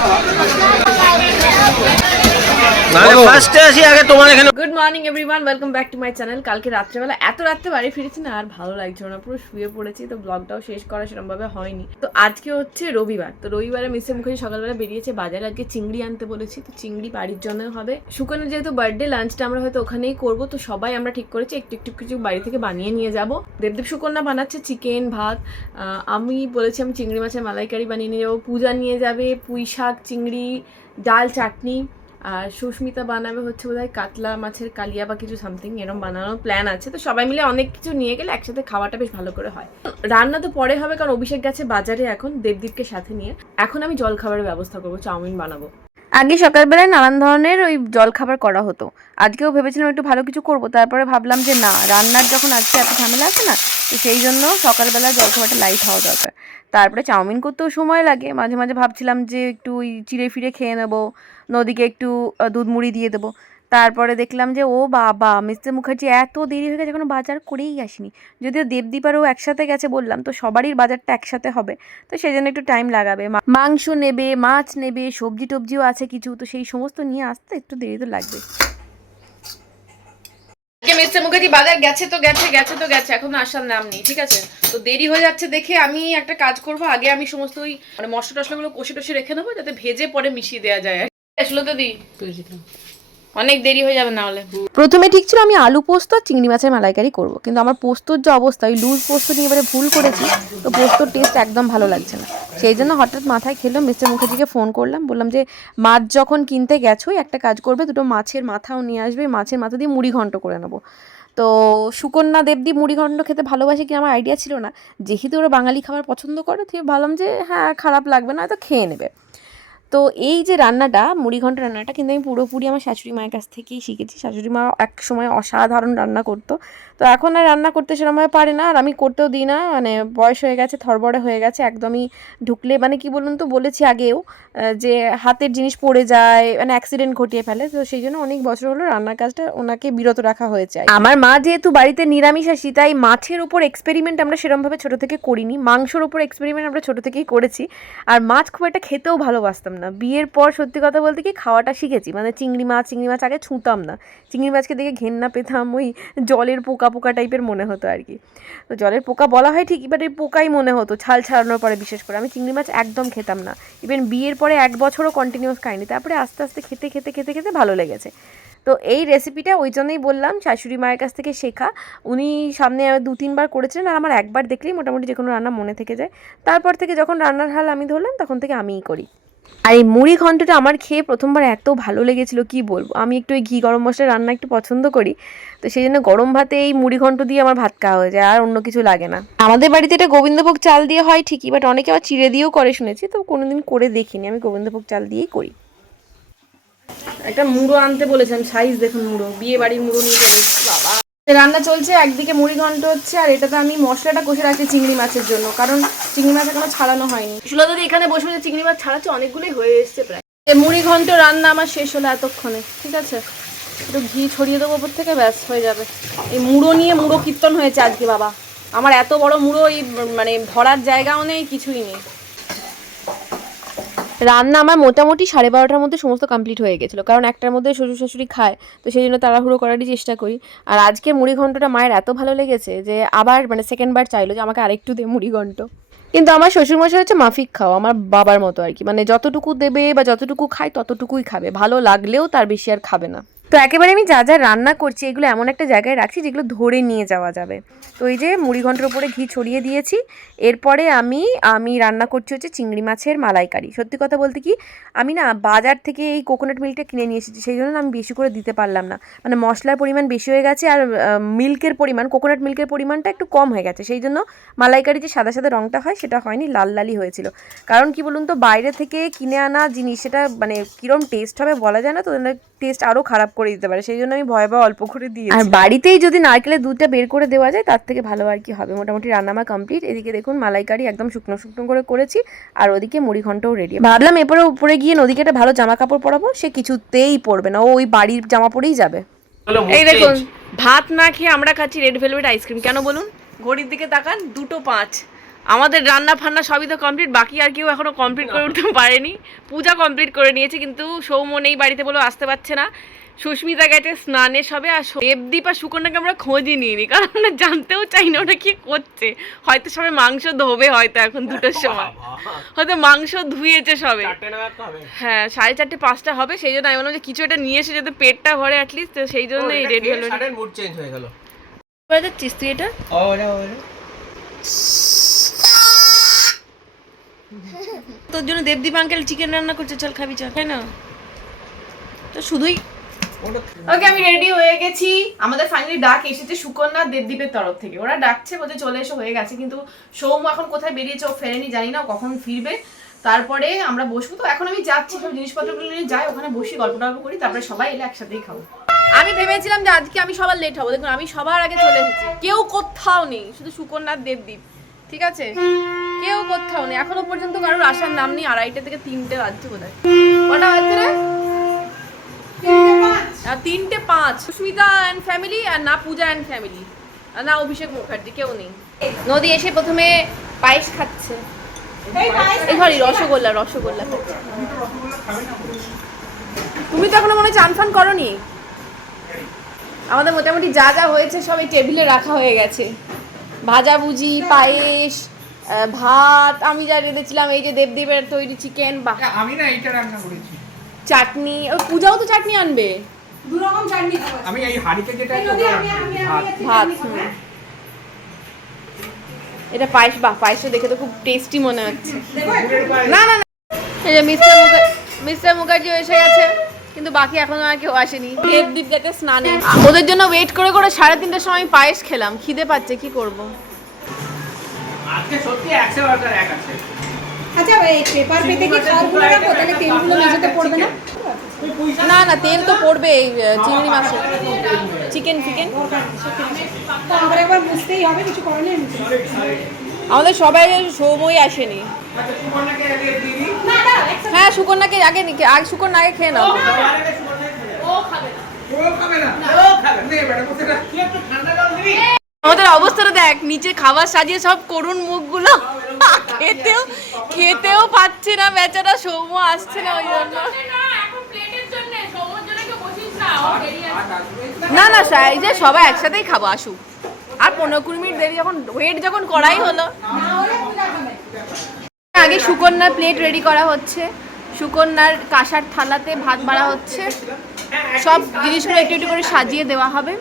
はい! Good morning everyone welcome back to my channel কালকে রাত্রেবেলা এত রাত্রে বাড়ি ফিরেছি না আর ভালো লাগছিল না। পুরো শুয়ে পড়েছি তো ব্লগটাও শেষ করা সেরকমভাবে হয়নি। তো আজকে হচ্ছে রবিবার। তো রবিবারে মিসে সকালবেলা বেরিয়েছে বাজারে আজকে চিংড়ি আনতে বলেছি তো চিংড়ি বাড়ির জন্য হবে। শুকানো যেহেতু বার্থডে লাঞ্চটা আমরা হয়তো ওখানেই করব তো সবাই আমরা ঠিক করেছি একটু একটু কিছু বাড়ি থেকে বানিয়ে নিয়ে যাব। দেবদেব সুকন্যা বানাচ্ছে চিকেন ভাত। আমি বলেছি আমি চিংড়ি মাছের মালাইকারি বানিয়ে নিয়ে যাব পূজা নিয়ে যাবে পুঁই শাক চিংড়ি ডাল চাটনি। আর সুস্মিতা বানাবে হচ্ছে বোধহয় কাতলা মাছের কালিয়া বা কিছু সামথিং এরকম বানানোর প্ল্যান আছে। তো সবাই মিলে অনেক কিছু নিয়ে গেলে একসাথে খাওয়াটা বেশ ভালো করে হয়। রান্না তো পরে হবে, কারণ অভিষেক গেছে বাজারে এখন, দেবদীপকে সাথে নিয়ে। এখন আমি জল খাবারের ব্যবস্থা করব, চাউমিন বানাবো। আগে সকালবেলায় নানান ধরনের ওই জলখাবার করা হতো। আজকেও ভেবেছিলাম একটু ভালো কিছু করব, তারপরে ভাবলাম যে না, রান্নার যখন আজকে এত ঝামেলা আছে না তো সেই জন্য সকালবেলা জলখাবারটা লাইট হওয়া দরকার। তারপরে চাউমিন করতেও সময় লাগে। মাঝে মাঝে ভাবছিলাম যে একটু ওই চিড়ে ফিরে খেয়ে নেব, নদীকে একটু দুধ মুড়ি দিয়ে দেবো। তারপরে দেখলাম যে, ও বাবা, মিস্টার মুখার্জি এত দেরি হয়ে গেছে, এখনও বাজার করেই আসেনি। যদিও দেবদীপ আরও একসাথে গেছে বললাম, তো সবারই বাজারটা একসাথে হবে। তো সেই জন্য একটু টাইম লাগাবে। মাংস নেবে, মাছ নেবে সবজি টবজিও আছে কিছু, তো সেই সমস্ত নিয়ে আসতে একটু দেরি তো লাগবে। মিস্টার মুখার্জি বাজার গেছে তো গেছে গেছে তো গেছে এখনও আসার নাম নেই ঠিক আছে? তো দেরি হয়ে যাচ্ছে দেখে আমি একটা কাজ করব আগে আমি সমস্ত ওই মানে মশলা টসলাগুলো কষে টষে রেখে নেব যাতে ভেজে পরে মিশিয়ে দেওয়া যায়। আসলে তো দি অনেক দেরি হয়ে যাবে না হলে প্রথমে ঠিক ছিল আমি আলু পোস্ত আর চিংড়ি মাছের মালাইকারি করব, কিন্তু আমার পোস্তর যে অবস্থা, ওই লুজ পোস্ত নিয়ে এবারে ভুল করেছি, তো পোস্তর টেস্ট একদম ভালো লাগছে না। সেই জন্য হঠাৎ মাথায় খেলো মিস্টার মুখার্জিকে ফোন করলাম, বললাম যে, মাছ যখন কিনতে গেছোই, একটা কাজ করবে, দুটো মাছের মাথাও নিয়ে আসবে মাছের মাথা দিয়ে মুড়ি ঘন্ট করে নেব। তো সুকন্যা দেবদী মুড়ি ঘন্ট খেতে ভালোবাসে কি আমার আইডিয়া ছিল না। যেহেতু ওরা বাঙালি খাবার পছন্দ করে, তো ভাবলাম যে হ্যাঁ খারাপ লাগবে না, হয়তো খেয়ে নেবে। তো এই যে রান্নাটা মুড়িঘণ্ট রান্নাটা কিন্তু আমি পুরোপুরি আমার শাশুড়ি মায়ের কাছ থেকেই শিখেছি। শাশুড়ি মা এক সময় অসাধারণ রান্না করতো। তো এখন আর রান্না করতে সেরকমভাবে পারে না আর আমি করতেও দিই না মানে বয়স হয়ে গেছে, থরবড়ে হয়ে গেছে, একদমই ঢুকলে মানে কি বলুন তো, বলেছি আগেও যে হাতের জিনিস পড়ে যায় মানে অ্যাক্সিডেন্ট ঘটিয়ে ফেলে, তো সেই জন্য অনেক বছর হলো রান্নার কাজটা ওনাকে বিরত রাখা হয়েছে আমার মা যেহেতু বাড়িতে নিরামিষাসী তাই মাছের উপর এক্সপেরিমেন্ট আমরা সেরকমভাবে ছোটো থেকে করিনি, মাংসর উপর এক্সপেরিমেন্ট আমরা ছোটো থেকেই করেছি, আর মাছ খুব একটা খেতেও ভালোবাসতাম না। বিয়ের পর সত্যি কথা বলতে কি খাওয়াটা শিখেছি মানে চিংড়ি মাছ চিংড়ি মাছ আগে ছুঁতাম না, চিংড়ি মাছকে দেখে ঘেন্না পেতাম, ওই জলের পোকা পোকা টাইপের মনে হতো আর কি তো জলের পোকা বলা হয় ঠিক এবার এই পোকাই মনে হতো, ছাল ছাড়ানোর পরে বিশেষ করে। আমি চিংড়ি মাছ একদম খেতাম না। ইভেন বিয়ের পরে এক বছরও কন্টিনিউয়াস খাইনি। তারপরে আস্তে আস্তে খেতে খেতে খেতে খেতে ভালো লেগেছে। তো এই রেসিপিটা ওই জন্যই বললাম, শাশুড়ি মায়ের কাছ থেকে শেখা। উনি সামনে দু, তিনবার করেছিলেন আর আমার একবার দেখলেই মোটামুটি যে কোনো রান্না মনে থেকে যায়। তারপর থেকে যখন রান্নার হাল আমি ধরলাম, তখন থেকে আমিই করি। আর এই মুড়ি ঘন্টটা আমার খেয়ে প্রথমবার এত ভালো লেগেছিল, কি বলব? আমি একটু ওই ঘি গরম মশলা রান্না একটু পছন্দ করি, তো সেই জন্য গরম ভাতে এই মুড়ি ঘন্ট দিয়ে আমার ভাত খাওয়া হয়ে যায়, আর অন্য কিছু লাগে না। আমাদের বাড়িতে এটা গোবিন্দভোগ চাল দিয়ে হয় ঠিকই বাট অনেকে আবার চিড়ে দিয়েও করে শুনেছি, তো কোনোদিন করে দেখিনি, আমি গোবিন্দভোগ চাল দিয়েই করি। একটা মুড়ো আনতে বলেছেন সাইজ দেখুন মুড়ো বিয়ে বাড়ির মুড়ো নিয়ে বাবা। রান্না চলছে একদিকে মুড়ি ঘন্ট হচ্ছে আর এটাতে আমি মশলাটা কষে রাখছি চিংড়ি মাছের জন্য কারণ চিংড়ি মাছ এখনও ছাড়ানো হয়নি। যদি এখানে বসে বসে চিংড়ি মাছ ছাড়াচ্ছে অনেকগুলোই হয়ে এসছে প্রায়। এই মুড়ি ঘন্ট রান্না আমার শেষ হলো এতক্ষণে ঠিক আছে? একটু ঘি ছড়িয়ে দেবো ওপর থেকে ব্যাস হয়ে যাবে। এই মুড়ো নিয়ে মুড়ো কীর্তন হয়েছে আজকে বাবা। আমার এত বড় মুড়ো এই মানে ধরার জায়গাও নেই কিছুই নেই। রান্না আমার মোটামুটি সাড়ে বারোটার মধ্যে সমস্ত কমপ্লিট হয়ে গেছিল। কারণ একটার মধ্যে শ্বশুর শাশুড়ি খায়, তো সেই জন্য তাড়াহুড়ো করারই চেষ্টা করি। আর আজকে মুড়ি ঘন্টটা মায়ের এত ভালো লেগেছে যে আবার মানে সেকেন্ড বার চাইলো যে আমাকে আরেকটু দে মুড়ি ঘন্ট। কিন্তু আমার শ্বশুরমশাই হচ্ছে মাফিক খাও আমার বাবার মতো আর কি। মানে যতটুকু দেবে বা যতটুকু খায় ততটুকুই খাবে। ভালো লাগলেও তার বেশি আর খাবে না। তো একেবারে আমি যা যা রান্না করছি, এগুলো এমন একটা জায়গায় রাখছি যেগুলো ধরে নিয়ে যাওয়া যাবে। তো এই যে মুড়ি ঘণ্টার উপরে ঘি ছড়িয়ে দিয়েছি। এরপরে আমি আমি রান্না করছি হচ্ছে চিংড়ি মাছের মালাইকারি। সত্যি কথা বলতে কি, আমি না বাজার থেকে এই কোকোনাট মিল্কটা কিনে নিয়ে এসেছি, সেই জন্য আমি বেশি করে দিতে পারলাম না। মানে মশলার পরিমাণ বেশি হয়ে গেছে আর মিল্কের পরিমাণ কোকোনাট মিল্কের পরিমাণটা একটু কম হয়ে গেছে। সেই জন্য মালাইকারি যে সাদা সাদা রঙটা হয়, সেটা হয়নি, লাল লালই হয়েছিল। কারণ কি বলুন তো, বাইরে থেকে কিনে আনা জিনিস, সেটা মানে কিরম টেস্ট হবে বলা যায় না তো টেস্ট আরও খারাপ করে দিতে পারে সেই জন্য আমি ভয় ভয় অল্প করে দিই আর বাড়িতেই যদি নারকেলের দুধটা বের করে দেওয়া যায় তার থেকে ভালো আর কি হবে। মোটামুটি রান্না আমার কমপ্লিট এদিকে দেখুন মালাইকারি একদম শুকনো শুকনো করে করেছি। আর ওদিকে মুড়ি ঘন্টও রেডি ভাবলাম এরপরে উপরে গিয়ে নদীকে একটা ভালো জামা কাপড় পরাবো সে কিছুতেই পরবে না। ও ওই বাড়ির জামা পরেই যাবে। এই দেখুন ভাত না খেয়ে আমরা খাচ্ছি রেড ভেলভেট আইসক্রিম কেন বলুন? ঘড়ির দিকে তাকান দুটো পাঁচ। আমাদের রান্না ফান্না সবই তো কমপ্লিট বাকি আর কেউ এখনও কমপ্লিট করে উঠতে পারেনি। পূজা কমপ্লিট করে নিয়েছে কিন্তু সৌম্য নেই বাড়িতে বলেও আসতে পারছে না। সুস্মিতা গেছে স্নানে সবে আর দেবদীপ আর সুকন্যাকে আমরা খোঁজই নিইনি কারণ আমরা জানতেও চাই না ওটা কি করছে। হয়তো সবে মাংস ধোবে হয়তো এখন দুটোর সময়। হয়তো মাংস ধুয়েছে সবে। হ্যাঁ সাড়ে চারটে পাঁচটা হবে সেই জন্য আমি বললাম যে কিছু একটা নিয়ে এসে যাতে পেটটা ভরে অ্যাটলিস্ট তো সেই জন্যই রেডি হলো চেঞ্জ হয়ে গেল। যাচ্ছিস তুই এটা? ওরে ওরে তোর জন্য দেবদীপ আঙ্কেল চিকেন রান্না করছে চল খাবি চল। তাই না? তো শুধুই ওকে আমি রেডি হয়ে গেছি। আমাদের ফাইনালি ডাক এসেছে সুকন্যা দেবদীপের তরফ থেকে। ওরা ডাকছে বলতে চলে এসে হয়ে গেছে। কিন্তু সৌম এখন কোথায় বেরিয়েছে ও ফেরেনি জানি না কখন ফিরবে। তারপরে আমরা বসবো। তো এখন আমি যাচ্ছি সব জিনিসপত্রগুলো নিয়ে যাই ওখানে বসি গল্প টল্প করি তারপরে সবাই এলে একসাথেই খাব। আমি ভেবেছিলাম যে আজকে আমি সবার লেট হব। দেখুন আমি সবার আগে চলে এসেছি। কেউ কোথাও নেই শুধু সুকন্যা আর দেবদীপ। ঠিক আছে? কেউ কোথাও নেই। এখনও পর্যন্ত কারোর আসার নাম নেই। আড়াইটে থেকে তিনটে বাজছে বোধহয়। কটা বাজছে রে? তিনটে পাঁচ। সুস্মিতা অ্যান্ড ফ্যামিলি আর না পূজা অ্যান্ড ফ্যামিলি আর না অভিষেক মুখার্জি কেউ নেই। নদী এসে প্রথমে পায়েস খাচ্ছে। এই সরি রসগোল্লা রসগোল্লা তুমি তো এখনও মনে চান ফান করনি? আমাদের মোটামুটি যা যা হয়েছে সব এই টেবিলে রাখা হয়ে গেছে। ভাজাভুজি পায়েস ভাত আমি যা রেঁধেছিলাম এই যে দেবদেবের তৈরি চিকেন বা আমি না এইটা রান্না করেছি। চাটনি ও পূজাও তো চাটনি আনবে? দু রকম চাটনি আমি এই হাড়িতে যেটা ভাত। হ্যাঁ? এটা পায়েস বাহ পায়েসটা দেখে তো খুব টেস্টি মনে হচ্ছে। না না না। এই যে মিস্টার মুখার্জি মিস্টার মুখার্জি এসে গেছে কিন্তু বাকি এখনও আর কেউ আসেনি। দেবদীপ গেছে স্নানে। ওদের জন্য ওয়েট করে করে সাড়ে তিনটের সময় আমি পায়েস খেলাম খিদে পাচ্ছে কি করব? আজকে সত্যি একশো বারোটার এক আছে। আচ্ছা এই পেপার পেতে কি খাওয়ারগুলো রাখব তাহলে তেলগুলো মেঝেতে পড়বে না? না না তেল তো পড়বে এই চিংড়ি মাছে চিকেন। চিকেন তো আমার একবার বুঝতেই হবে কিছু নেই। আমাদের সবাই সময় আসেনি। আচ্ছা না না হ্যাঁ সুকন্যাকে আগে নি- আগে সুকন্যা আগে খেয়ে নাও। সুবর্ণাকে খেয়ে নাও। ও খাবে না। ও খাবে নে। আমাদের অবস্থাটা দেখ, নিচে খাবার সাজিয়ে সব করুন মুখগুলো খেতেও খেতেও পাচ্ছে না, বেচারা সৌম্য আসছে না ওই জন্য। না না এই যে সবাই একসাথেই খাব, আসুক। আর পনেরো কুড়ি মিনিট দেরি যখন ওয়েট যখন করাই হলো। আগে সুকন্যার প্লেট রেডি করা হচ্ছে। সুকন্যার কাঁসার থালাতে ভাত বাড়া হচ্ছে। সব জিনিসগুলো একটু একটু করে সাজিয়ে দেওয়া হবে।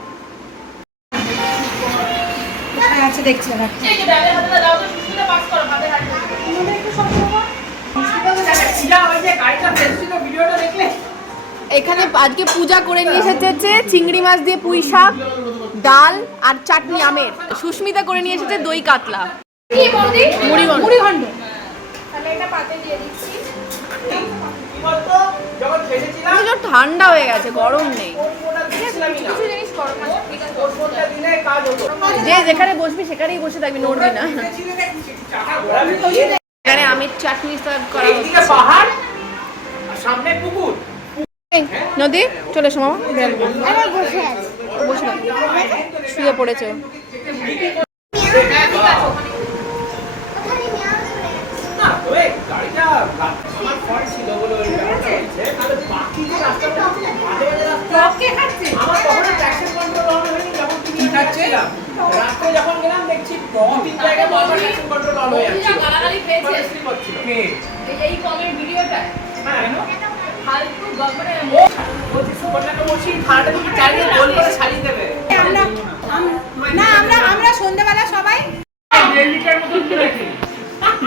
ফেলছিল ভিডিওটা দেখলে। এখানে আজকে পূজা করে নিয়ে এসেছে চিংড়ি মাছ দিয়ে পুঁই শাক ডাল আর চাটনি আমের। সুস্মিতা করে নিয়ে এসেছে দই কাতলা। ঠান্ডা হয়ে গেছে গরম নেই। যে যেখানে বসবি সেখানেই বসে থাকবি নড়বি না। এখানে আমের চাটনি সার্ভ করা হচ্ছে। পাহাড় সামনে পুকুর। নদী চলে এসো মামা। বসে। শুয়ে পড়েছে। তুমি যাচ্ছিলাম রাস্তায় যখন গেলাম দেখছি তিন জায়গায় বারবার ট্যাক্সের কন্ট্রোল অন হয়ে যাচ্ছে মানে স্লিপ হচ্ছিল। এই কমের ভিডিওটা। হ্যাঁ। ফালতু বলছি সুকন্যাকে বলছি খানাটা তুমি চালিয়ে গোল করে সাজিয়ে দেবে। আমরা না আমরা আমরা সন্ধ্যাবেলা সবাই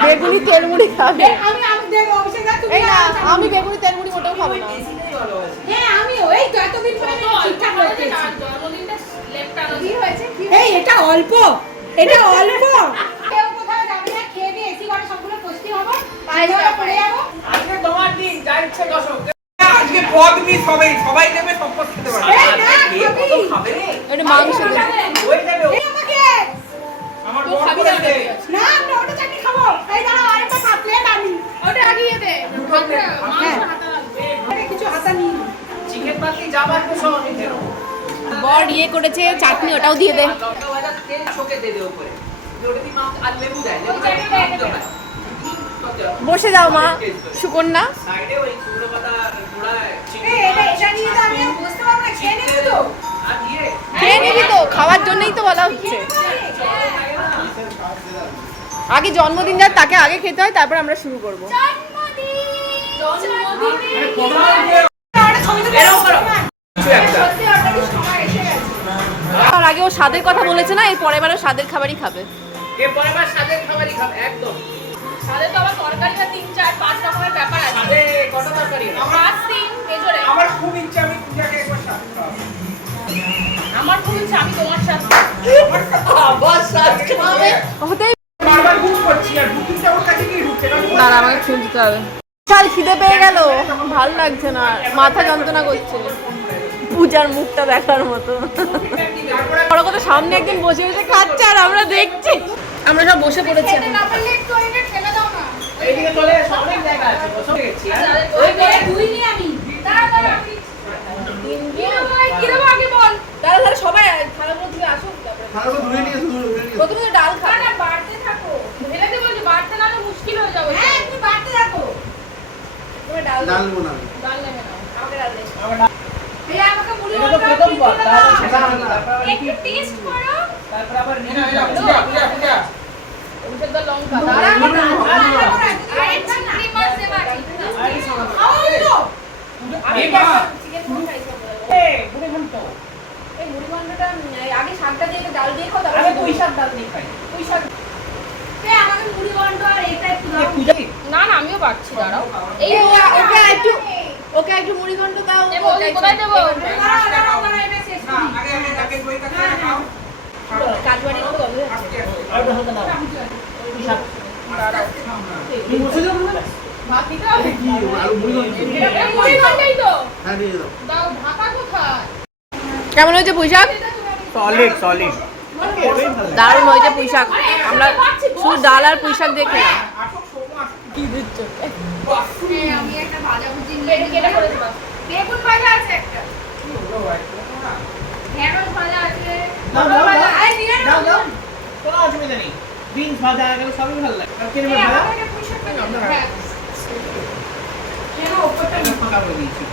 বেগুনি তেলমুড়ি খাবে। আমি আমি দেবো অভিষেক দা, তুমি এই না আর- আমি বেগুনি তেলমুড়ি মোটেও খাব না। ভালো আছে হ্যাঁ আমি ওই তো এতদিন পরে ঠিকঠাক এই এটা অল্প। এটা অল্প। আজকে পদ মিস না সবাই দিয়ে সব খেতে পারবে। পস্তি ইয়ে করেছে চাটনি ওটাও দিয়ে দে। বসে যাও মা সুকন্যা। খেয়ে নেব তো আর দিয়ে খেয়ে নিবি তো খাওয়ার জন্যই তো বলা হচ্ছে। আগে জন্মদিন যার তাকে আগে খেতে হয় তারপর আমরা শুরু করব। তার আগে ও স্বাদের কথা বলেছে না এর পরের বারও স্বাদের খাবারই খাবে। এরপরে আবার স্বাদের খাবারই খাবে একদম। স্বাদে তো আবার তরকারিটা তিন চার পাঁচ রকমের ব্যাপার আছে। স্বাদে কত তরকারি? পাঁচ তিন মেজরে। আমার খুব ইচ্ছা আমি পূজাকে একবার স্বাদ খাওয়াবো। আমার খুব ইচ্ছা আমি তোমার সাথে আবার স্বাদ খাওয়াবে হতেই বারবার বুক করছি আর বুকিংটা ওর কাছে ঢুকছে না। দাঁড়া আমাকে খুঁজতে হবে। খিদে পেয়ে গেল। ভালো লাগছে না মাথা যন্ত্রণা করছে। পূজার মুখটা দেখার মতো। তারপরে বড় কথা সামনে একদিন বসে বসে খাচ্ছে আর আমরা দেখছি। আমরা সব বসে পড়েছি। সবাই থালাগুলো ধুয়ে আসুক। ধুয়ে নিয়ে প্রথমে ডাল খা না না বাড়তে থাকো। ঢেলে দেবো বাড়তে না মুশকিল হয়ে যাবে। হ্যাঁ তুমি বাড়তে থাকো। ডাল ডাল নেব না ডাল নেবে না। আমাকে ডাল দে। আগে শাকটা দিয়ে ডাল দিয়ে খাও তারপরে পুঁই শাক ডাল দিয়ে খাই পুঁই শাক না না আমিও পাচ্ছি দাঁড়াও এই এই ওকে একটু ওকে একটু মুড়ি ঘন্ট দাও কোথায় দেবো? হ্যাঁ? কেমন হয়েছে পুঁইশাক? সলিড সলিড দারুণ হয়েছে পুঁইশাক। আমরা শুধু ডাল আর পুঁইশাক দিয়ে খেলাম কি দিচ্ছ আমি একটা ভাজা ভুজি নিয়ে পেট কেটে করেছি। বাস। বেগুন ভাজা আছে একটা। ঢেঁড়স ভাজা আছে। পটল ভাজা। আরে নিয়ে নাও দাও কোনো অসুবিধা নেই। বিনস ভাজা এগুলো সবই ভালো লাগে। আর কিনে ভাজা। আমাকে একটা পুঁই শাক দাও। হ্যাঁ। কেন ওপরটা ফাঁকা করে দিয়েছি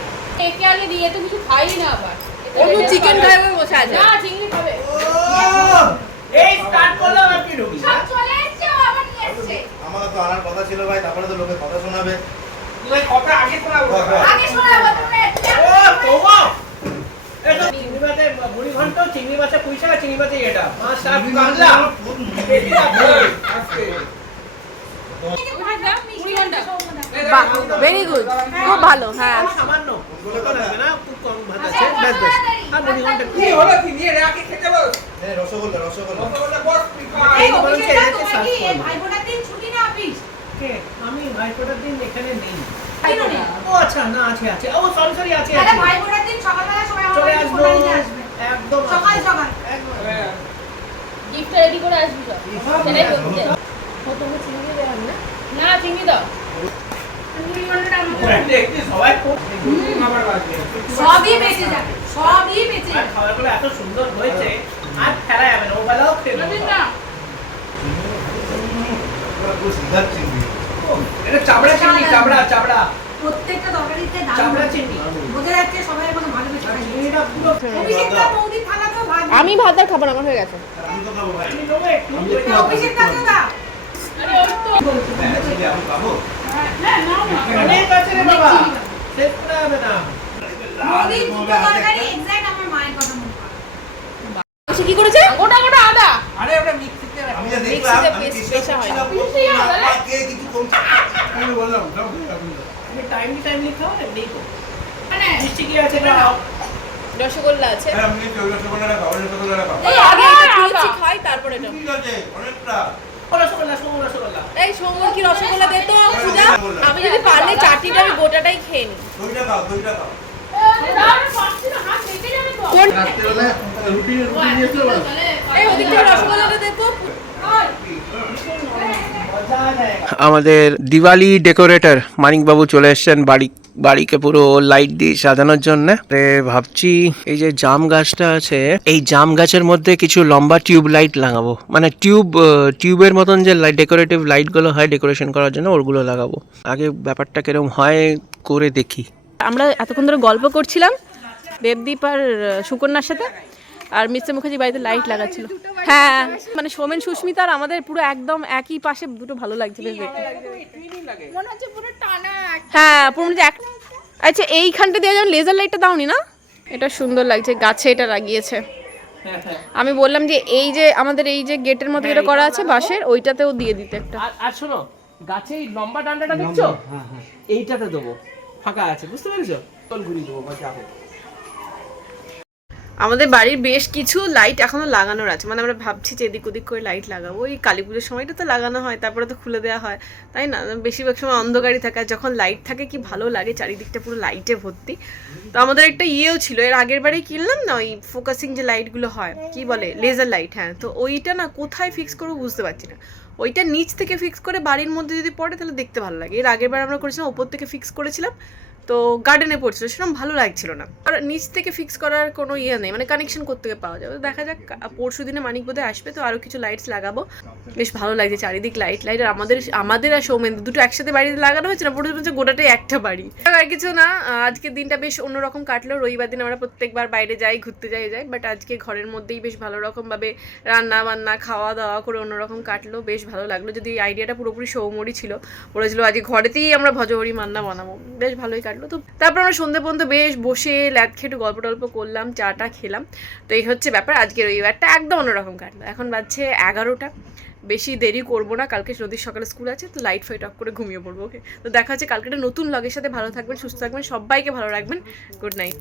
একে আগে দিয়ে তো কিছু খাই না আবার। ও চিকেন খাবে বসে আছে। না চিংড়ি খাবে। এই স্টার্ট করলাম আর কি ঢুকি চলে এসছে আবার নিয়ে এসছে। আমাকে তো আনার কথা ছিল ভাই তারপরে তো লোকে কথা শোনাবে। তুই কথা আগে শোনাবো? আগে শোনাবো তুমি একটা ও তোমা এটা। চিংড়ি মাছে মুড়ি ঘন্ট চিংড়ি মাছে পুঁই চিংড়ি মাছে এটা মাছ ভেরি গুড খুব ভালো হ্যাঁ। সামান্য। ওটা লাগবে না? খুব কম ভাত আছে। আচ্ছা, রসগোল্লা রসগোল্লা। না আমি ভাইফোঁটার দিন এখানে নেই? ও আচ্ছা না আছে আছে। ও সরি সরি আছে তাহলে আছে। ভাই বোনের দিন সকালবেলা সবাই আমার চলে আসব। একদম সকাল সকাল। একদম হ্যাঁ। গিফট রেডি করে আসবি তো? সেটাই বলতে ও তুমি চিংড়ি দেওয়ার না? না চিংড়ি দাও। সবাই বেঁচে যাবে সবই বেঁচে আর যাবে। খাবারগুলো এত সুন্দর হয়েছে আর ফেলা যাবে না ও বেলাও খেয়ে নেব। এটা চামড়া চিংড়ি চামড়া চামড়া প্রত্যেকটা তরকারিতে চামড়া হয়েছে। বোঝা যাচ্ছে সবাই এখন থালাতেও ভাত আমি ভাত আর খাব আমার হয়ে গেছে। কি করেছে? গোটা গোটা আদা। আরে ওটা মিক্সিতে রাখো। আমি যা দেখলাম আমি চেষ্টা পেশা হয়। করছিলাম মিক্সি না, কে কিছু কমছে আমি বললাম। তুমি টাইমলি টাইমলি খাও এমনি তো। মানে মিষ্টি কি আছে? না রসগোল্লা আছে। হ্যাঁ, আমি এই রসগোল্লাটা খাব, রসগোল্লাটা খাব। এই আগে এটা খাই তারপরে এটা ঠিক আছে, অনেকটা। ও রসগোল্লা সোম রসগোল্লা। এই সোমবার কি রসগোল্লা দে তো পূজা আমি যদি পারলে চাটনিটা আমি গোটাটাই খেয়ে নিই। দইটা খাও, দইটা খাও। কোন রুটি রুটি নিয়েছো বাস? এই ওদিক রসগোল্লাটা দে তো মজা জায়গা আমাদের দিওয়ালি ডেকোরেটর মানিকবাবু চলে এসেছেন বাড়ি, বাড়িকে পুরো লাইট দিয়ে সাজানোর জন্য। ভাবছি এই যে জাম গাছটা আছে, এই জাম গাছের মধ্যে কিছু লম্বা টিউব লাইট লাগাবো। মানে টিউব টিউবের মতন যে লাইট ডেকোরেটিভ লাইটগুলো হয় ডেকোরেশন করার জন্য, ওগুলো লাগাবো। আগে ব্যাপারটা কীরকম হয় করে দেখি। আমরা এতক্ষণ ধরে গল্প করছিলাম দেবদীপ আর সুকন্যার সাথে। আর মিস্টার মুখার্জি বাড়িতে লাইট লাগাচ্ছিল। হ্যাঁ। মানে সোমেন সুস্মিতা আর আমাদের পুরো একদম একই পাশে দুটো ভালো লাগছে বেশ হ্যাঁ পুরো এক আচ্ছা এইখানটা দিয়ে যেমন লেজার লাইটটা দাওনি না? এটা সুন্দর লাগছে গাছে এটা লাগিয়েছে। আমি বললাম যে এই যে আমাদের এই যে গেটের মতো যেটা করা আছে বাঁশের ওইটাতেও দিয়ে দিতে একটা। আর আর শোনো গাছে এই লম্বা ডান্ডাটা দেখছ? এইটাতে দেবো। ফাঁকা আছে বুঝতে পেরেছ? চল ঘুরিয়ে দেবো বা যাব আমাদের বাড়ির বেশ কিছু লাইট এখনও লাগানোর আছে। মানে আমরা ভাবছি যে এদিক ওদিক করে লাইট লাগাবো। ওই কালী পুজোর সময়টা তো লাগানো হয়, তারপরে তো খুলে দেওয়া হয়। তাই না? বেশিরভাগ সময় অন্ধকারই থাকে যখন লাইট থাকে কি ভালো লাগে, চারিদিকটা পুরো লাইটে ভর্তি। তো আমাদের একটা ইয়েও ছিল, এর আগের বারে কিনলাম না ওই ফোকাসিং যে লাইটগুলো হয়, কি বলে? লেজার লাইট হ্যাঁ। তো ওইটা না কোথায় ফিক্স করব বুঝতে পারছি না। ওইটা নিচ থেকে ফিক্স করে বাড়ির মধ্যে যদি পড়ে, তাহলে দেখতে ভালো লাগে। এর আগের বার আমরা করেছিলাম, ওপর থেকে ফিক্স করেছিলাম। তো গার্ডেনে পড়ছিল, সেরকম ভালো লাগছিল না। আর নিচ থেকে ফিক্স করার কোনো ইয়ে নেই মানে কানেকশন করতে পাওয়া যাবে। দেখা যাক পরশু দিনে মানিক বোধহয় আসবে, তো আরও কিছু লাইটস লাগাবো। বেশ ভালো লাগছে চারিদিক লাইট লাইট আর আমাদের আমাদের আর সৌমেন, দুটো একসাথে বাড়িতে লাগানো হয়েছে না পুরো হচ্ছে গোটাটাই একটা বাড়ি। আর কিছু না আজকের দিনটা বেশ অন্যরকম কাটলো। রবিবার দিন আমরা প্রত্যেকবার বাইরে যাই, ঘুরতে যাই যাই বাট আজকে ঘরের মধ্যেই বেশ ভালো রকমভাবে রান্না বান্না খাওয়া দাওয়া করে অন্যরকম কাটলো। বেশ ভালো লাগল। যদি আইডিয়াটা পুরোপুরি সৌমরি ছিল, বলেছিল আজকে ঘরেতেই আমরা ভজহরি মান্না বানাবো। বেশ ভালোই কাটলো। তো তারপর আমরা সন্ধে পর্যন্ত বেশ বসে ল্যাদ একটু গল্প টল্প করলাম চাটা খেলাম। তো এই হচ্ছে ব্যাপার আজকে রবিবারটা একদম অন্যরকম কাটলো। এখন বাজছে এগারোটা। বেশি দেরি করব না, কালকে নদীর সকালে স্কুল আছে, তো লাইট ফাইট অফ করে ঘুমিয়ে পড়ব ওকে তো দেখা হচ্ছে কালকে। একটা নতুন লগের সাথে ভালো থাকবেন, সুস্থ থাকবেন, সবাইকে ভালো রাখবেন। Good night